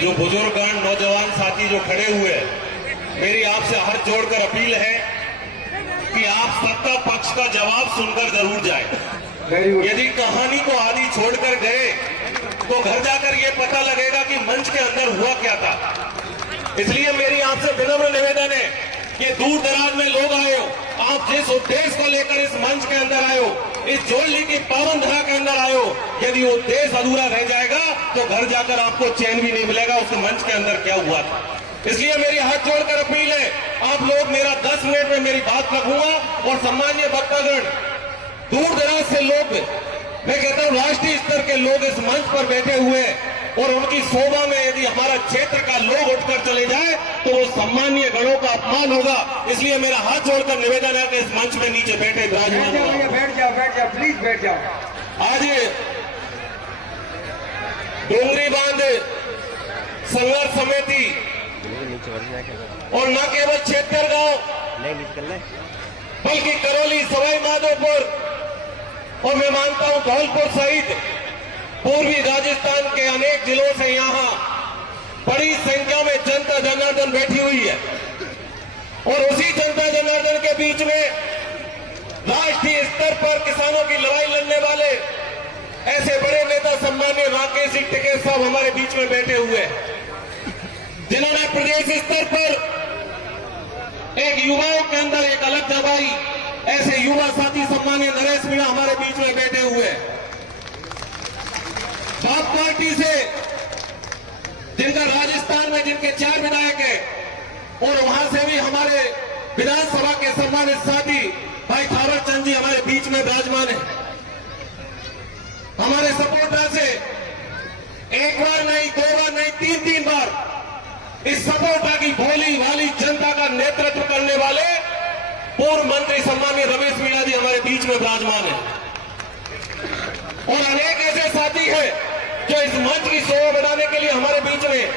जो बुजुर्गगण नौजवान साथी जो खड़े हुए हैं, मेरी आपसे हाथ जोड़कर अपील है कि आप सत्ता पक्ष का जवाब सुनकर जरूर जाएं। यदि कहानी को आधी छोड़कर गए तो घर जाकर ये पता लगेगा कि मंच के अंदर हुआ क्या था। इसलिए मेरी आपसे विनम्र निवेदन है कि दूर दराज में लोग आए हो, आप जिस उद्देश्य को लेकर इस मंच के अंदर आए हो, इस जोड़ली की पावन धरा के अंदर आए हो, यदि उद्देश्य अधूरा रह जाएगा तो घर जाकर आपको चैन भी नहीं मिलेगा उस मंच के अंदर क्या हुआ था। इसलिए मेरी हाथ जोड़कर अपील है, आप लोग मेरा 10 मिनट में मेरी बात रखूंगा और सम्मानीय वक्तागण, दूर दराज से लोग, मैं कहता हूं राष्ट्रीय स्तर के लोग इस मंच पर बैठे हुए और उनकी शोभा में यदि हमारा क्षेत्र का लोग उठकर चले जाए तो वो सम्मानीय गणों का अपमान होगा। इसलिए मेरा हाथ जोड़कर निवेदन है कि इस मंच में नीचे बैठे विराजमान, बैठ जाओ प्लीज बैठ जाओ। आज डोंगरी बांध संघर्ष समिति और न केवल क्षेत्र गांव बल्कि करौली, सवाई माधोपुर और मैं मानता हूं धौलपुर सहित पूर्वी राजस्थान के अनेक जिलों से यहां बड़ी संख्या में जनता जनार्दन बैठी हुई है और उसी जनता जनार्दन के बीच में राष्ट्रीय स्तर पर किसानों की लड़ाई लड़ने वाले ऐसे बड़े नेता सम्मानीय राकेश सिंह टिकैत साहब हमारे बीच में बैठे हुए हैं, जिन्होंने प्रदेश स्तर पर एक युवाओं के अंदर एक अलग जगाई। ऐसे युवा साथी सम्मानीय नरेश मीणा हमारे बीच में बैठे हुए हैं, बाप पार्टी से जिनका राजस्थान में जिनके 4 विधायक हैं और वहां से भी हमारे विधानसभा के सम्मानित साथी भाई थावर चंद जी हमारे बीच में विराजमान है। हमारे सपोर्टर से एक बार नहीं, 2 बार नहीं, 3 बार इस सपोर्टर की भोली भाली जनता का नेतृत्व करने वाले पूर्व मंत्री सम्मानीय रमेश मीणा जी हमारे बीच में विराजमान है और अनेक ऐसे साथी हैं जो इस मंच की शोभा बढ़ाने के लिए हमारे बीच में,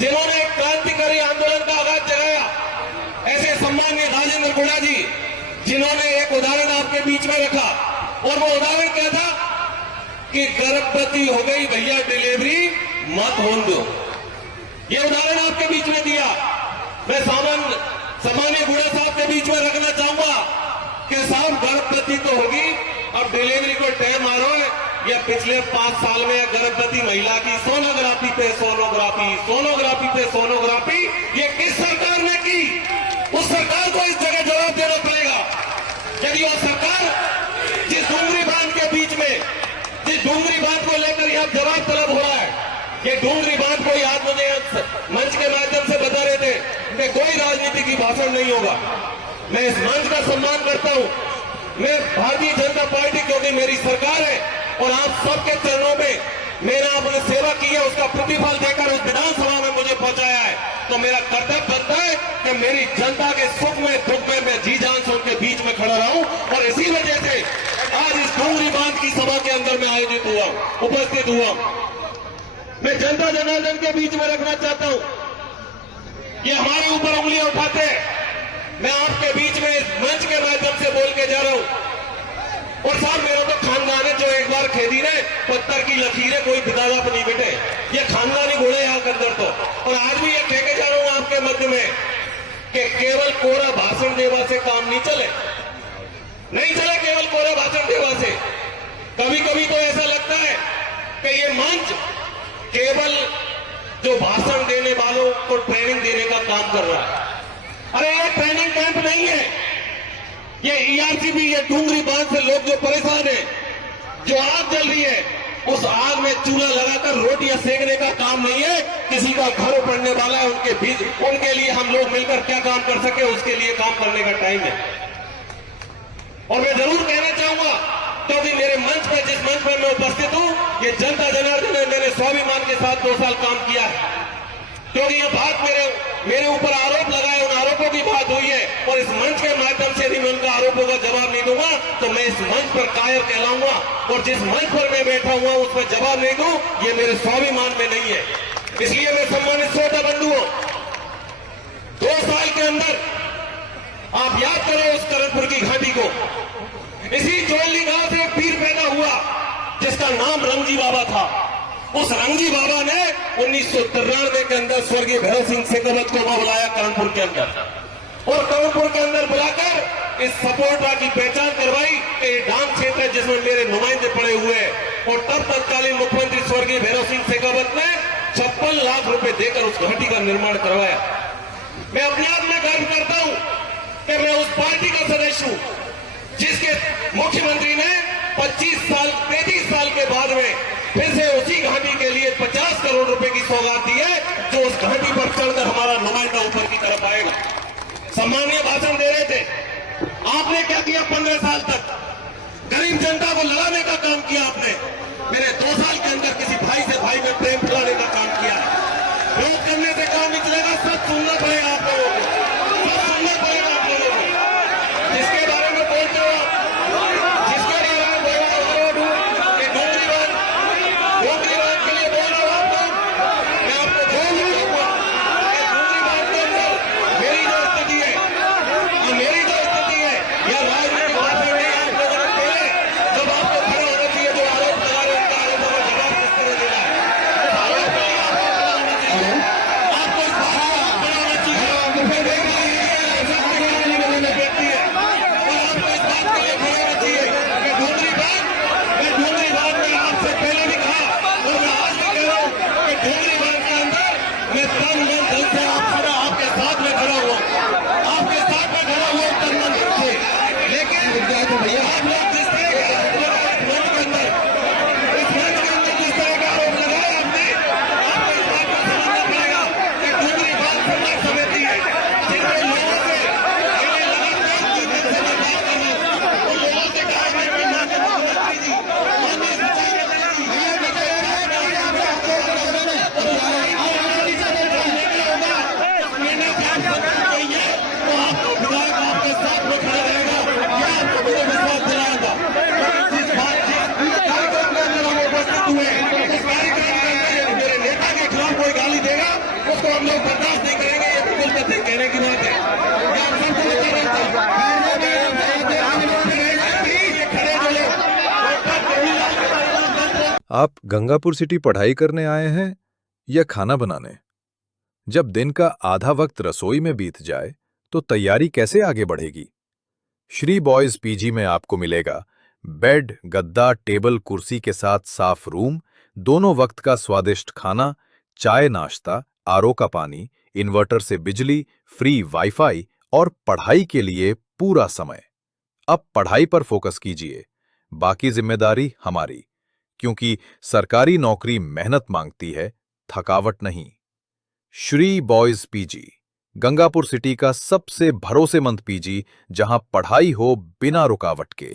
जिन्होंने एक क्रांतिकारी आंदोलन का आगाज जगाया, ऐसे सम्मानीय राजेंद्र गुड़ा जी, जिन्होंने एक उदाहरण आपके बीच में रखा और वो उदाहरण क्या था कि गर्भवती हो गई भैया डिलीवरी मत होने दो। ये उदाहरण आपके बीच में दिया। मैं सम्मानीय गुड़ा साहब के बीच में रखना चाहूंगा कि साहब गर्भवती तो होगी, अब डिलीवरी को टाइम आ रहा है, या पिछले 5 साल में गर्भवती महिला की सोनोग्राफी पे सोनोग्राफी, सोनोग्राफी पे सोनोग्राफी, ये किस सरकार ने की? उस सरकार को इस जगह जवाब देना पड़ेगा। यदि वो सरकार जिस डूंगरी बांध के बीच में, जिस डूंगरी बांध को लेकर यहां जवाब तलब हो रहा है, ये डूंगरी बांध कोई आज मुझे मंच के माध्यम से बता रहे थे कि कोई राजनीति की भाषण नहीं होगा। मैं इस मंच का सम्मान करता हूं। मैं भारतीय जनता पार्टी, क्योंकि मेरी सरकार है और आप सबके चरणों में मैंने आपने सेवा की है, उसका प्रतिफल देकर उस विधानसभा में मुझे पहुंचाया है, तो मेरा कर्तव्य बनता है कि मेरी जनता के सुख में दुख में मैं जी जान से उनके बीच में खड़ा रहूं और इसी वजह से आज इस डूंगरी बांध की सभा के अंदर मैं आयोजित हुआ, उपस्थित हुआ। मैं जनता जनार्दन के बीच में रखना चाहता हूं, ये हमारे ऊपर उंगलियां उठाते हैं, मैं आपके बीच में इस मंच के माध्यम से बोल के जा रहा हूं। और साहब मेरा तो खानदान है जो एक बार खेदी ने पत्थर की लकीरें कोई बिदादा पर नहीं बेटे, ये खानदानी घोड़े यहाँ के अंदर तो। और आज भी ये कह के जा रहा हूं आपके मध्य में कि केवल कोरा भाषण देवा से काम नहीं चले, नहीं चले केवल कोरा भाषण देवा से। कभी कभी तो ऐसा लगता है कि ये मंच केवल जो भाषण देने वालों को ट्रेनिंग देने का काम कर रहा है। अरे ये ट्रेनिंग कैंप नहीं है, ये ईआरसीबी, ये डूंगरी बांध से लोग जो परेशान है, जो आग जल रही है, उस आग में चूल्हा लगाकर रोटियां सेकने का काम नहीं है। किसी का घर पड़ने वाला है, उनके बीच, उनके लिए हम लोग मिलकर क्या काम कर सके उसके लिए काम करने का टाइम है। और मैं जरूर कहना चाहूंगा, क्योंकि मेरे मंच पर, जिस मंच पर मैं उपस्थित हूं, ये जनता जनार्दन ने मेरे स्वाभिमान के साथ 2 साल काम किया है, क्योंकि ये बात मेरे ऊपर आरोप लगाए, उन आरोपों की बात हुई है और इस मंच के माध्यम से यदि मैं उनका आरोपों का जवाब नहीं दूंगा तो मैं इस मंच पर कायर कहलाऊंगा और जिस मंच पर मैं बैठा हुआ उस पर जवाब नहीं दूं, ये मेरे स्वाभिमान में नहीं है। इसलिए मैं सम्मानित श्रोता बंधुओं, 2 साल के अंदर आप याद करें उस करणपुर की घाटी को, इसी जोड़ली गांव से एक पीर पैदा हुआ जिसका नाम रंगजी बाबा था। उस रंगी बाबा ने 1993 के अंदर स्वर्गीय भैरव सिंह शेखावत को वहां बुलाया कानपुर के अंदर, और कानपुर के अंदर बुलाकर इस सपोर्टा की पहचान करवाई कि ये डांग क्षेत्र है जिसमें मेरे नुमाइंदे पड़े हुए हैं। और तब तत्कालीन मुख्यमंत्री स्वर्गीय भैरव सिंह शेखावत ने 56 लाख रुपए देकर उस घाटी का निर्माण करवाया। मैं अपने आप में गर्व करता हूं कि मैं उस पार्टी का सदस्य हूं जिसके मुख्यमंत्री ने 33 साल के बाद में फिर से उसी घाटी के लिए 50 करोड़ रुपए की सौगात दी है, जो उस घाटी पर चढ़कर हमारा नुमाइंदा ऊपर की तरफ आएगा। सम्मानीय भाषण दे रहे थे, आपने क्या किया 15 साल तक? गरीब जनता को लड़ाने का काम किया आपने। मेरे 2 साल के अंदर किसी भाई से भाई में प्रेम फैलाने का काम किया है। विरोध करने से काम नहीं चलेगा, सब सुनना पड़ेगा आप लोगों को, सब सुनना पड़ेगा आप लोगों को। जिसके बारे में बोलते हो आप, जिसके बारे में बोल रहे हो कि डोगरीवाद के लिए बोल रहे हो आप लोग, मैं आपको बोल रहा हूं कि डोगरीवाद के अंदर मेरी जो स्थिति है, मेरी जो स्थिति है, यह राजनीतिक भाषण नहीं। आप लोगों ने पहले जब आपको खड़ा होना चाहिए, जो आरोप लगा रहे हैं, उनका आरोपों का जवाब किस तरह देना है? उस आरोप के लिए आपको खड़ा होना चाहिए, आपको इस बात पर खड़ा होना चाहिए। मुझे देखना है ऐसा करने वाले व्यक्ति है, और आपको इस बात के लिए खड़ा होना चाहिए कि डोगरीवाद में आपसे पहले भी कहा और मैं आज भी कह रहा हूं कि डोगरीवाद के अंदर मैं तन मन धन से आपके साथ में खड़ा हुआ, आपके साथ में खड़ा हुआ तन मन धन से। लेकिन भैया आप लोग जिस तरह के मंच के अंदर जिस तरह का आरोप लगाया आपने, आपको इस बात को समझना पड़ेगा कि डोगरीवाद समाज समिति है जिनके लोगों से मैंने लगातार 3 दिन से मैं बात कर रहा हूं, उन लोगों से कहा है कि माननीय मुख्यमंत्री जी, माननीय सिंचाई मंत्री जी, तो आपको विधायक आपके साथ में खड़ा रहेगा, यह आपको मुझे विश्वास दिलाएगा। जिस कार्यक्रम में हम लोग उपस्थित हुए, उस कार्यक्रम के अंदर मेरे नेता के खिलाफ कोई गाली देगा, उसको हम लोग बर्दाश्त नहीं करेंगे। ये बिल्कुल पते कहने की बात है। मैं आप सबको बता रहा था, ये खड़े जो लोग आप गंगापुर सिटी पढ़ाई करने आए हैं या खाना बनाने? जब दिन का आधा वक्त रसोई में बीत जाए तो तैयारी कैसे आगे बढ़ेगी? श्री बॉयज पीजी में आपको मिलेगा बेड, गद्दा, टेबल, कुर्सी के साथ साफ रूम, दोनों वक्त का स्वादिष्ट खाना, चाय नाश्ता, आरओ का पानी, इन्वर्टर से बिजली, फ्री वाईफाई और पढ़ाई के लिए पूरा समय। अब पढ़ाई पर फोकस कीजिए, बाकी जिम्मेदारी हमारी, क्योंकि सरकारी नौकरी मेहनत मांगती है, थकावट नहीं। Shri boys PG, Gangapur city का सबसे भरोसेमंद पीजी, जहां पढ़ाई हो बिना रुकावट के।